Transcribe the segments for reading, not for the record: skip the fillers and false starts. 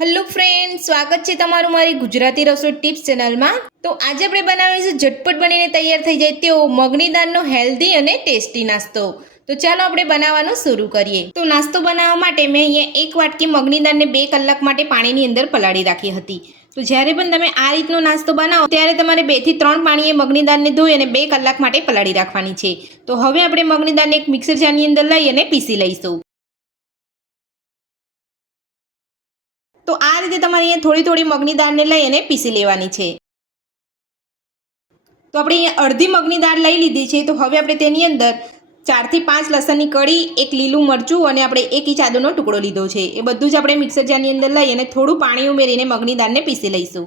Hello friend, સ્વાગત છે તમારું મારી ગુજરાતી રસોઈ ટિપ્સ ચેનલમાં। તો આજે આપણે બનાવીશું ઝટપટ બનીને તૈયાર થઈ જાય તેવો મગની દાળનો હેલ્ધી અને ટેસ્ટી નાસ્તો। તો ચાલો આપણે બનાવવાનું શરૂ કરીએ। તો નાસ્તો બનાવવા માટે મેં અહીંયા એક વાટકી મગની દાળને 2 કલાક માટે પાણીની અંદર પલાળી રાખી હતી। તો જ્યારે પણ તમે આ રીતનો નાસ્તો બનાવો ત્યારે તમારે 2 થી 3 પાણીએ મગની દાળને ધોઈ અને 2 કલાક માટે પલાળી રાખવાની છે। તો હવે આપણે મગની દાળને એક મિક્સર જારની અંદર લઈ અને પીસી લઈશું। તો આ રીતે તમારે અહીંયા થોડી થોડી મગની દાળને લઈ અને પીસી લેવાની છે। તો આપણે અહીંયા અડધી મગની દાળ લઈ લીધી છે। તો હવે આપણે તેની અંદર 4 થી 5 લસણની કળી, એક લીલું મરચું અને આપણે 1 ઇંચ આદુનો ટુકડો લીધો છે। એ બધું જ આપણે મિક્સર જારની અંદર લઈ અને થોડું પાણી ઉમેરીને મગની દાળને પીસી લઈશું।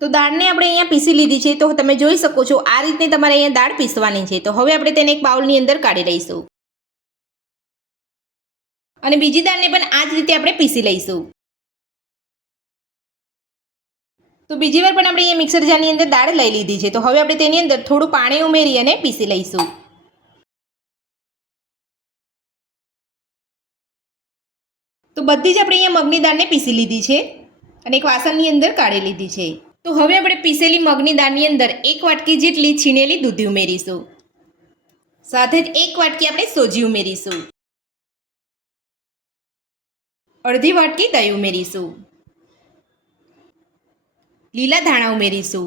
તો દાળને આપણે અહીંયા પીસી લીધી છે। તો તમે જોઈ શકો છો આ રીતે તમારે અહીંયા દાળ પીસવાની છે। તો હવે આપણે તેને એક બાઉલની અંદર કાઢી લઈશું અને બીજી દાળને પણ આ જ રીતે આપણે પીસી લઈશું। તો બીજી વાર પણ આપણે અહીંયા મિક્સર જારની અંદર દાળ લઈ લીધી છે। તો હવે આપણે તેની અંદર થોડું પાણી ઉમેરી અને પીસી લઈશું। તો બધી જ આપણે અહીંયા મગની દાળને પીસી લીધી છે અને એક વાસણની અંદર કાઢી લીધી છે। તો હવે આપણે પીસેલી મગની દાળની અંદર 1 વાટકી જેટલી છીણેલી દૂધી ઉમેરીશું। સાથે જ 1 વાટકી આપણે સોજી ઉમેરીશું। અડધી વાટકી દહીં ઉમેરીશું। લીલા ધાણા ઉમેરીશું।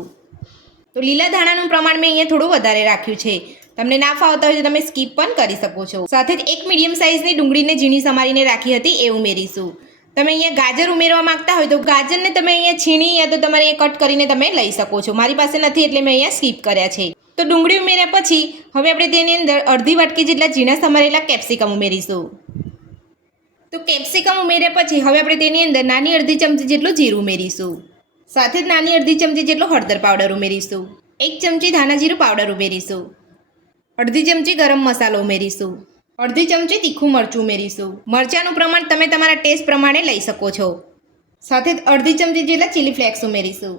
તો લીલા ધાણાનું પ્રમાણ મેં અહીંયા થોડું વધારે રાખ્યું છે। તમને ના ફાવતા હોય તો તમે સ્કીપ પણ કરી શકો છો। સાથે જ એક મીડિયમ સાઇઝની ડુંગળીને ઝીણી સમારીને રાખી હતી એ ઉમેરીશું। તમે અહીંયા ગાજર ઉમેરવા માંગતા હોય તો ગાજરને તમે અહીંયા છીણી યા તો તમારે અહીંયા કટ કરીને તમે લઈ શકો છો। મારી પાસે નથી એટલે મેં અહીંયા સ્કીપ કર્યા છે। તો ડુંગળી ઉમેર્યા પછી હવે આપણે તેની અંદર અડધી વાટકી જેટલા ઝીણા સમારેલા કેપ્સિકમ ઉમેરીશું। તો કેપ્સિકમ ઉમેર્યા પછી હવે આપણે તેની અંદર નાની અડધી ચમચી જેટલું જીરું ઉમેરીશું। સાથે જ નાની અડધી ચમચી જેટલો હળદર પાવડર ઉમેરીશું। 1 ચમચી ધાણા જીરું પાવડર ઉમેરીશું। અડધી ચમચી ગરમ મસાલો ઉમેરીશું। અડધી ચમચી તીખું મરચું ઉમેરીશું। મરચાંનું પ્રમાણ તમે તમારા ટેસ્ટ પ્રમાણે લઈ શકો છો। સાથે જ અડધી ચમચી જેટલા ચીલી ફ્લેક્સ ઉમેરીશું।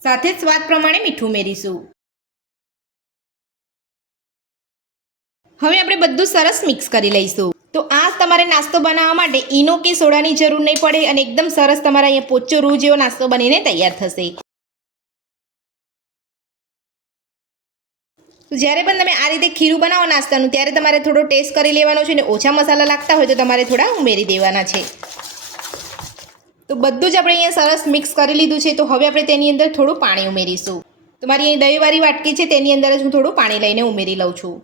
સાથે જ સ્વાદ પ્રમાણે મીઠું ઉમેરીશું। હવે આપણે બધું સરસ મિક્સ કરી લઈશું। તો આ તમારે નાસ્તો બનાવવા માટે ઈનો કે સોડાની જરૂર નહીં પડે અને એકદમ સરસ તમારા અહીંયા પોચો રૂ જેવો નાસ્તો બનીને તૈયાર થશે। તો જ્યારે પણ તમે આ રીતે ખીરું બનાવો નાસ્તાનું ત્યારે તમારે થોડો ટેસ્ટ કરી લેવાનો છે અને ઓછા મસાલા લાગતા હોય તો તમારે થોડા ઉમેરી દેવાના છે। તો બધું જ આપણે અહીંયા સરસ મિક્સ કરી લીધું છે। તો હવે આપણે તેની અંદર થોડું પાણી ઉમેરીશું। તો મારી અહીં દહીંવાળી વાટકી છે તેની અંદર જ હું થોડું પાણી લઈને ઉમેરી લઉં છું।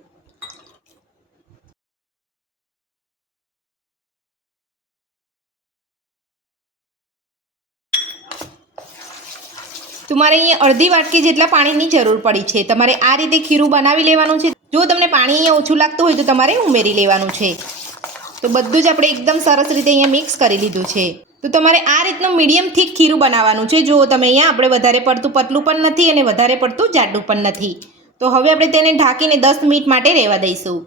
તમારે અહીંયા અડધી વાટકી જેટલા પાણીની જરૂર પડી છે। તમારે આ રીતે ખીરું બનાવી લેવાનું છે। જો તમને પાણી અહીંયા ઓછું લાગતું હોય તો તમારે ઉમેરી લેવાનું છે। તો બધું જ આપણે એકદમ સરસ રીતે અહીંયા મિક્સ કરી લીધું છે। તો તમારે આ રીતનું મીડિયમ થીક ખીરું બનાવવાનું છે। જો તમે અહીંયા આપણે વધારે પડતું પતલું પણ નથી અને વધારે પડતું જાડું પણ નથી। તો હવે આપણે તેને ઢાંકીને 10 મિનિટ માટે રહેવા દઈશું।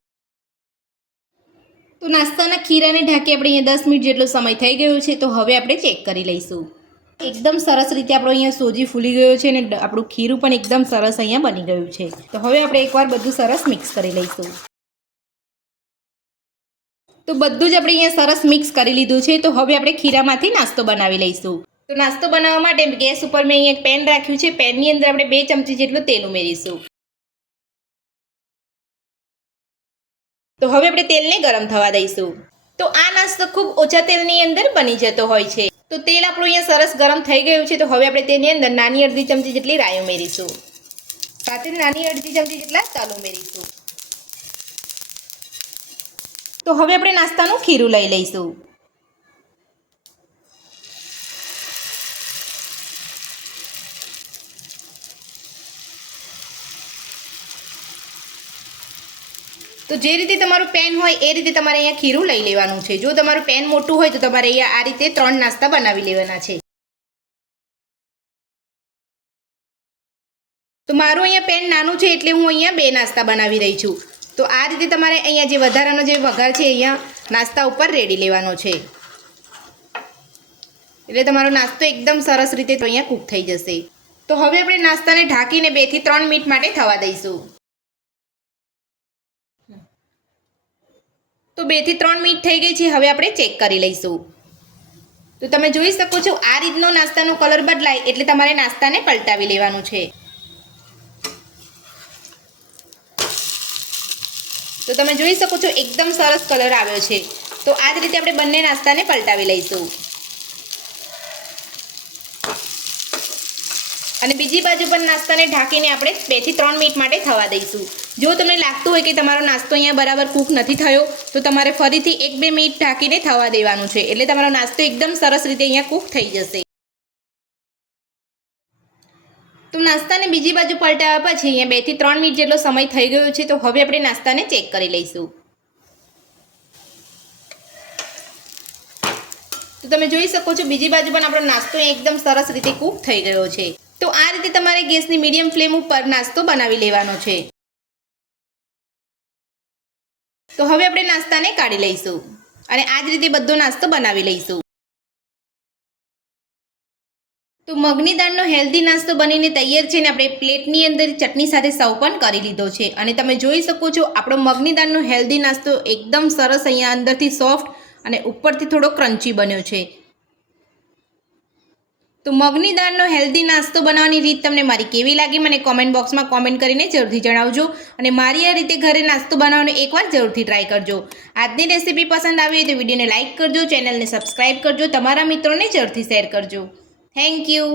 તો નાસ્તાના ખીરાને ઢાંકી આપણે અહીંયા 10 મિનિટ જેટલો સમય થઈ ગયો છે। તો હવે આપણે ચેક કરી લઈશું। એકદમ સરસ રીતે આપણો અહીંયા સોજી ફૂલી ગયો છે અને આપણું ખીરું પણ એકદમ સરસ અહીંયા બની ગયું છે। તો હવે આપણે એકવાર બધું સરસ મિક્સ કરી લઈશું। તો બધું જ આપણે અહીંયા સરસ મિક્સ કરી લીધું છે। તો હવે આપણે ખીરામાંથી નાસ્તો બનાવી લઈશું। તો નાસ્તો બનાવવા માટે ગેસ ઉપર મેં અહીંયા એક પેન રાખ્યું છે। પેનની અંદર આપણે 2 ચમચી જેટલું તેલ ઉમેરીશું। તો હવે આપણે તેલને ગરમ થવા દઈશું। તો આ નાસ્તો ખૂબ ઓછા તેલની અંદર બની જતો હોય છે। તો તેલ આપણું અહીંયા સરસ ગરમ થઈ ગયું છે। તો હવે આપણે તેની અંદર નાની અડધી ચમચી જેટલી રાઈ ઉમેરીશું। સાથે નાની અડધી ચમચી જેટલા તલ ઉમેરીશું। તો હવે આપણે નાસ્તાનું ખીરું લઈ લઈશું। તો જે રીતે તમારું પેન હોય એ રીતે તમારે અહીંયા ખીરું લઈ લેવાનું છે। જો તમારું પેન મોટું હોય તો તમારે અહીંયા આ રીતે 3 નાસ્તા બનાવી લેવાના છે। તો મારું અહીંયા પેન નાનું છે એટલે હું અહીંયા 2 નાસ્તા બનાવી રહી છું। તો આ રીતે તમારે અહીંયા જે વધારાનો જે વઘાર છે અહીંયા નાસ્તા ઉપર રેડી લેવાનો છે। એટલે તમારો નાસ્તો એકદમ સરસ રીતે તો અહીંયા કૂક થઈ જશે। તો હવે આપણે નાસ્તાને ઢાંકીને 2 થી 3 મિનિટ માટે થવા દઈશું। તો 2 થી 3 મિનિટ થઈ ગઈ છે. હવે આપણે ચેક કરી લઈશું. તો તમે જોઈ શકો છો આ રીતનો નાસ્તાનો કલર બદલાય એટલે તમારે નાસ્તાને પલટાવી લેવાનું છે. તો તમે જોઈ શકો છો એકદમ સરસ કલર આવ્યો છે. તો આ જ રીતે આપણે બંને નાસ્તાને પલટાવી લઈશું અને બીજી બાજુ પણ નાસ્તાને ઢાંકીને આપણે 2 થી 3 મિનિટ માટે થવા દઈશું. જો તમને લાગતું હોય કે તમારો નાસ્તો અહીંયા બરાબર કૂક નથી થયો તો તમારે ફરીથી 1-2 મિનિટ ઢાંકીને થવા દેવાનું છે એટલે તમારો નાસ્તો એકદમ સરસ રીતે અહીંયા કૂક થઈ જશે. તો નાસ્તાને બીજી બાજુ પલટાવ્યા પછી અહીંયા 2 થી 3 મિનિટ જેટલો સમય થઈ ગયો છે. તો હવે આપણે નાસ્તાને ચેક કરી લઈશું. તો તમે જોઈ શકો છો બીજી બાજુ પણ આપણો નાસ્તો એકદમ સરસ રીતે કૂક થઈ ગયો છે. તો આ રીતે તમારે ગેસની મીડિયમ ફ્લેમ ઉપર નાસ્તો બનાવી લેવાનો છે. તો હવે આપણે નાસ્તાને કાઢી લઈશું અને આ જ રીતે બધો નાસ્તો બનાવી લઈશું. તો મગની દાળનો હેલ્ધી નાસ્તો બનીને તૈયાર છે ને આપણે પ્લેટની અંદર ચટણી સાથે સર્વ પણ કરી લીધો છે. અને તમે જોઈ શકો છો આપણો મગની દાળનો હેલ્ધી નાસ્તો એકદમ સરસ અહીંયા અંદરથી સોફ્ટ અને ઉપરથી થોડો ક્રન્ચી બન્યો છે. તો મગની દાળનો હેલ્ધી નાસ્તો બનાવવાની રીત તમને મારી કેવી લાગી મને કોમેન્ટ બોક્સમાં કોમેન્ટ કરીને જરૂરથી જણાવજો. અને મારી આ રીતે ઘરે નાસ્તો બનાવવાનો એકવાર જરૂરથી ટ્રાય કરજો. આજની રેસીપી પસંદ આવી હોય તો વિડીયોને લાઇક કરજો, ચેનલને સબસ્ક્રાઈબ કરજો, તમારા મિત્રોને જરૂરથી શેર કરજો. Thank you.